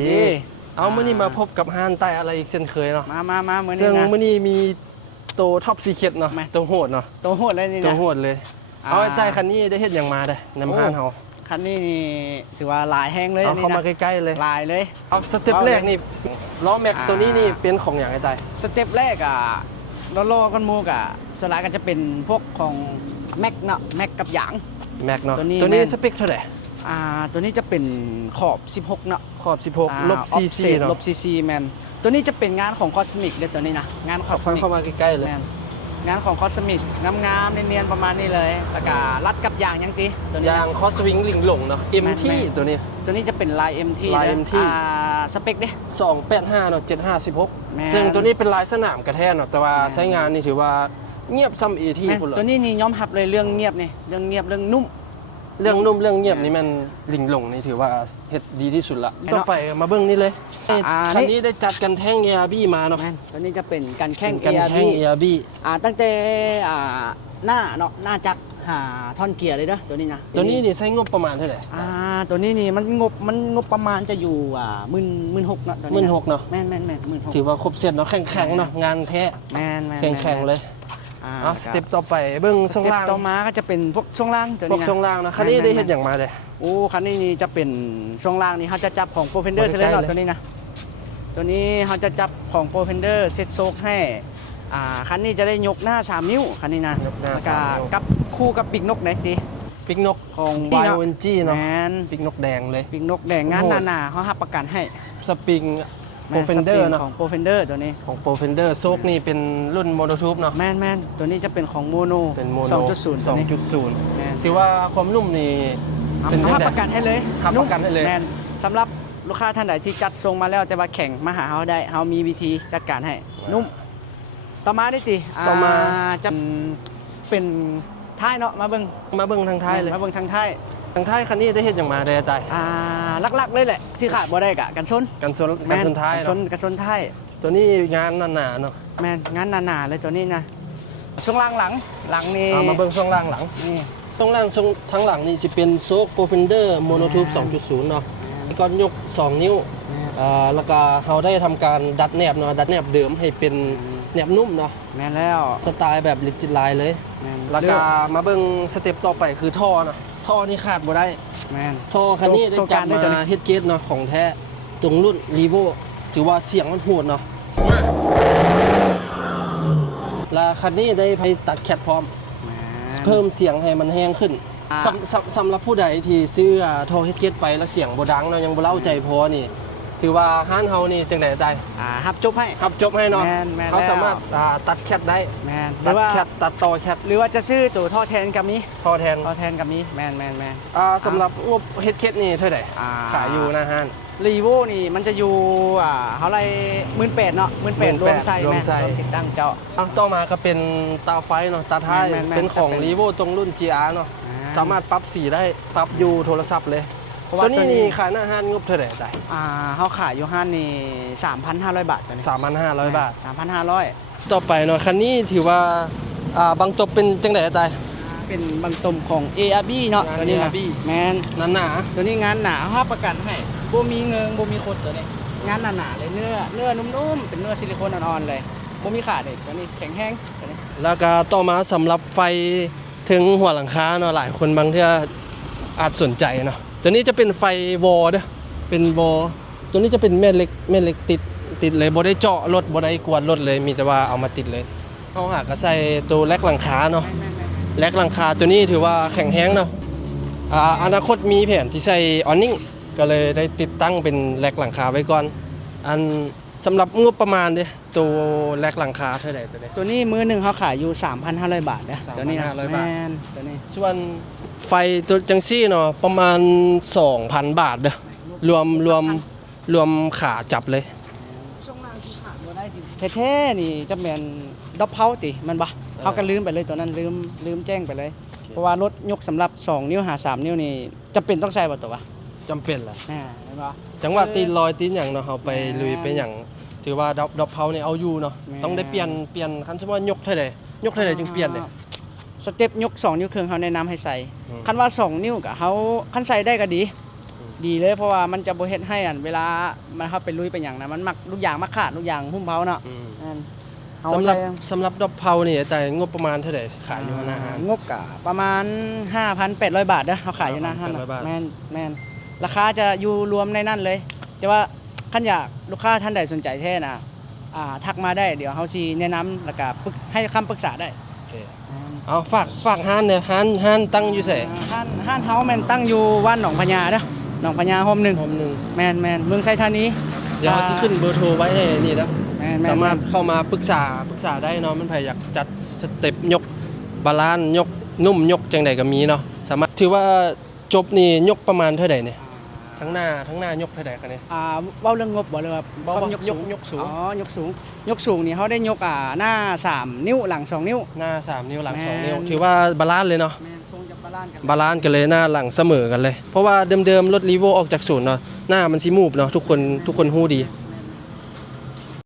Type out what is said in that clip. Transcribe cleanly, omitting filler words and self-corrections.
ดีเอามื้อนี้มาพบกับห้านใต้อะไรอีกเช่นเคยเนาะมามื้อนี้นะซึ่งมื้อนี้มีตัวท็อปซีเคร็ตเนาะตัวโหดเนาะตัวโหดเลยนี่นะตัวโหดเลยเอาใต้คันนี้ได้เฮ็ดหยังมาได้นำห้านเฮาคันนี้นี่ถือว่าหลายแห้งเลยเอาเข้ามาใกล้ๆเลยหลายเลยเอาสเต็ปแรกนี่ล้อแม็กตัวนี้นี่เป็นของหยังไอ้ใต้สเต็ปแรกอ่ะล้อกันมูกอ่ะส่วนหลายก็จะเป็นพวกของแม็กเนาะแม็กกับหยางแม็กเนาะตัวนี้สเปคเท่าไหร่ตัวนี้จะเป็นขอบ16เนาะขอบ16ลบซีซีเนาะลบซีซีแมนตัวนี้จะเป็นงานของคอสมิกเลยตัวนี้นะงานคอสมิกเข้ามาใกล้ๆเลยงานของคอสมิกงามๆเนียนๆประมาณนี้เลยแล้วก็รัดกับยางยังตีตัวนี้ยางคอสวิงลิงหลงเนาะ MT ตัวนี้จะเป็นลาย MT ลาย MT สเปคดิ285เนาะ756ซึ่งตัวนี้เป็นลายสนามกระแทกเนาะแต่ว่าใช้งานนี่ถือว่าเงียบซ้ำอีที่พุ่นเลยตัวนี้นี่ยอมรับเลยเรื่องเงียบนี่เรื่องเงียบเรื่องนุ่มเรื่องเงียบนี่มันลิงหลงนี่ถือว่าเฮ็ดดีที่สุดละต่อไปมาเบิ่งนี่เลยคันนี้ได้จัดกันแท่ง ARB มาเนาะตัวนี้จะเป็นกันแข้ง ARB ตั้งแต่หน้าเนาะหน้าจักหาท่อนเกียร์เลยนะตัวนี้นะตัวนี้นี่ใช้งบประมาณเท่าไหร่ตัวนี้นี่มันงบประมาณจะอยู่16,000เนาะ16,000เนาะแม่น16,000ถือว่าครบเสร็จเนาะแข็งเนาะงานแท้แม่นแข็งเลยสเต็ปต่อไปเบิ่งช่วงล่างต่อมาก็จะเป็นพวกช่วงล่างตัวนี้พวกช่วงล่างนะคันนี้ได้เฮ็ดอย่างมาเลยคันนี้นี่จะเป็นช่วงล่างนี่เขาจะจับของโปรเฟนเดอร์เซเลนต์ตัวนี้นะตัวนี้เขาจะจับของโปรเฟนเดอร์เซตโซกให้คันนี้จะได้ยกหน้า3นิ้วคันนี้นะแล้วก็กับคู่กับปีกนกไหนตีปีกนกของ YONG เนาะปีกนกแดงเลยปีกนกแดงงานหนาๆเขารับประกันให้สปริงโปรเฟนเดอร์เนาะของโปรเฟนเดอร์ตัวนี้ของโปรเฟนเดอร์โซกนี่เป็นรุ่นโมโนทูบเนาะแมนตัวนี้จะเป็นของโมโนเป็นโมโน 2.0 ถือว่าความนุ่มนี่เป็นรับประกันให้เลยรับประกันให้เลยแมนสำหรับลูกค้าท่านใดที่จัดทรงมาแล้วแต่ว่าแข่งมาหาเขาได้เขามีวิธีจัดการให้นุ่มต่อมาได้ติต่อมาจะเป็นท้ายเนาะมาเบิ้งทางท้ายเลยมาเบิ้งทางท้ายคันนี้ได้เฮ็ดอย่างมาได้ใจลักๆเลยแหละที่ขาดบ่ได้กะกันชนท้ายกันชนท้ายตัวนี้งานหนาๆเนาะแมนงานหนาๆเลยตัวนี้นะช่วงล่างหลังนี่มาเบิ่งช่วงล่างหลังช่วงล่างทั้งหลังนี่สิเป็นโซกโปรเฟนเดอร์โมโนทูบ 2.0 เนาะก้อนยก2นิ้วแล้วก็เราได้ทำการดัดแนบเนาะดัดแนบเดิมให้เป็นแนบนุ่มเนาะแม่นแล้วสไตล์แบบลิจิตไลน์เลยแล้วก็มาเบิ่งสเต็ปต่อไปคือท่อเนาะท่อนี่ขาดบ่ได้แม่นท่อคันนี้ได้จับมาเฮ็ดเกตเนาะของแท้ตรงรุ่นรีโวถือว่าเสียงมันโหดเนาะแล้วคันนี้ได้ไปตัดแคทพร้อมเพิ่มเสียงให้มันแห้งขึ้นสำหรับผู้ใดที่ซื้อท่อเฮ็ดเกตไปแล้วเสียงบ่ดังเนาะยังบ่เล่าใจพอนี่ถือว่าห้านเฮานี่จังได๋ได้ฮับจบให้เนาะเขาสามารถตัดแคทได้ตัดแคทตัดต่อแคทหรือว่าจะซื้อตัวท่อแทนกับมีท่อแทนกับมีแมนสำหรับงบเฮ็ดเกตนี่เท่าไหร่ขายอยู่นะห้านรีโวนี่มันจะอยู่เท่าไหร่18,000เนาะ18,000รวมใส่ติดตั้งเจ้าต่อมาก็เป็นตาไฟเนาะตาท้ายเป็นของรีโวตรงรุ่น GR เนาะสามารถปรับสีได้ปรับอยู่โทรศัพท์เลยตัวนี้นี่ขายหน้าห้านงบเท่าไหร่ได้เขาขายอยู่ห้านนี่ 3,500 บาทตัวนี้ 3,500 บาท 3,500ต่อไปเนาะคันนี้ถือว่าบางตบเป็นจังได๋ได้เป็นบางตมของ ARB เนาะตัวนี้ ARB แมนหนาตัวนี้งานหนาเขาประกันให้บ่มีเงิงบ่มีคดตัวนี้งานหนาเลยเนื้อนุ่มๆเป็นเนื้อซิลิโคนอ่อนๆเลยบ่มีขาดเลยตัวนี้แข็งแห้งตัวนี้แล้วก็ต่อมาสำหรับไฟถึงหัวหลังคาเนาะหลายคนบางทีอาจสนใจเนาะตัวนี้จะเป็นไฟวอลเด้อเป็นวอลตัวนี้จะเป็นแม่เหล็กติดเลยบ่ได้เจาะรถบ่ได้กวาดรถเลยมีแต่ว่าเอามาติดเลยเฮาหาก็ใส่ตัวแลกหลังคาเนาะแลกหลังคาตัวนี้ถือว่าแข็งแรงเนาะอนาคตมีแผนที่ใส่ออนนิ่งก็เลยได้ติดตั้งเป็นแลกหลังคาไว้ก่อนสำหรับงบประมาณเด้ตัวแลกหลังคาเท่าไหร่ตัวนี้มือหนึ่งเขาขายอยู่ 3,500 บาทนะตัวนี้นะ3,500 บาทตัวนี้ส่วนไฟตัวจังซี่เนาะประมาณ 2,000 บาทเด้อรวมขาจับเลยช่วงล่างที่ขาดบ่ได้แท้ๆนี่จะแม่นดอกเผาติมันบ่เฮาก็ลืมไปเลยตัวนั้นลืมแจ้งไปเลยเพราะว่ารถยกสำหรับ2นิ้วหา3นิ้วนี่จำเป็นต้องใส่บ่ตัววะจำเป็นล่ะเห็นบ่จังหวะตีนลอยตีนหยังเนาะเฮาไปลุยไปหยังถือว่าดอกเผานี่เอาอยู่เนาะต้องได้เปลี่ยนคันสมมุติยกเท่าใดจึงเปลี่ยนเนี่ยสเต็ปยก2นิ้วครึ่งเฮาแนะนำให้ใส่คันว่า2นิ้วก็เฮาคันใส่ได้ก็ดี ดีเลยเพราะว่ามันจะบ่เฮ็ดให้อันเวลามันเข้าไปลุยไปหยังนะมันมักลูกยางมักขาดลูกยางหุ้มเผาเนาะ อืม นั่นเอา สำหรับ ใส่ สำหรับดอกเผานี่แต่งบประมาณเท่าไหร่ขายอยู่หน้าห้าง งบกะประมาณ 5,800 บาทเด้อเขาขายอยู่หน้าห้าง 5,800 บาท แม่นราคาจะอยู่รวมในนั่นเลย แต่ว่าคันอยากลูกค้าท่านใดสนใจแท้นะทักมาได้เดี๋ยวเฮาสิแนะนำแล้วก็ให้คำปรึกษาได้ โอเคเอาฝากห้านเนี่ยห้านตั้งอยู่ไส ห้านเฮาแม่นตั้งอยู่ว่านหนองพญาเด้อหนองพญาโฮมหนึ่ง พร้อมหนึง แม่นเมืองไซธานี เดี๋ยวเราจะขึ้นเบอร์โทรไว้ให้นี่นะ แม่น สามารถเข้ามาปรึกษาได้เนาะมันไผอยากจัดสเต็ปยกบาลานซ์ยกนุ่มยกจังใดก็มีเนาะสามารถถือว่าจบนี่ยกประมาณเท่าใดเนี่ยทั้งหน้ายกเท่าใดกันเนี่ย เว้าเรื่องงบบ่เลยครับ เว้า ความ ยกสูง ยกสูงนี่เขาได้ยกหน้า 3 นิ้วหลัง 2 นิ้ว หน้า3นิ้วหลัง แม่ 2นิ้วถือว่าบาลานซ์เลยเนาะ แม่นทรงจะบาลานซ์กัน บาลานซ์กันเลยหน้าหลังเสมอกันเลย เพราะว่าเดิมๆรถรีโวออกจากศูนย์เนาะหน้ามันสิมูฟเนาะทุกคนฮู้ดี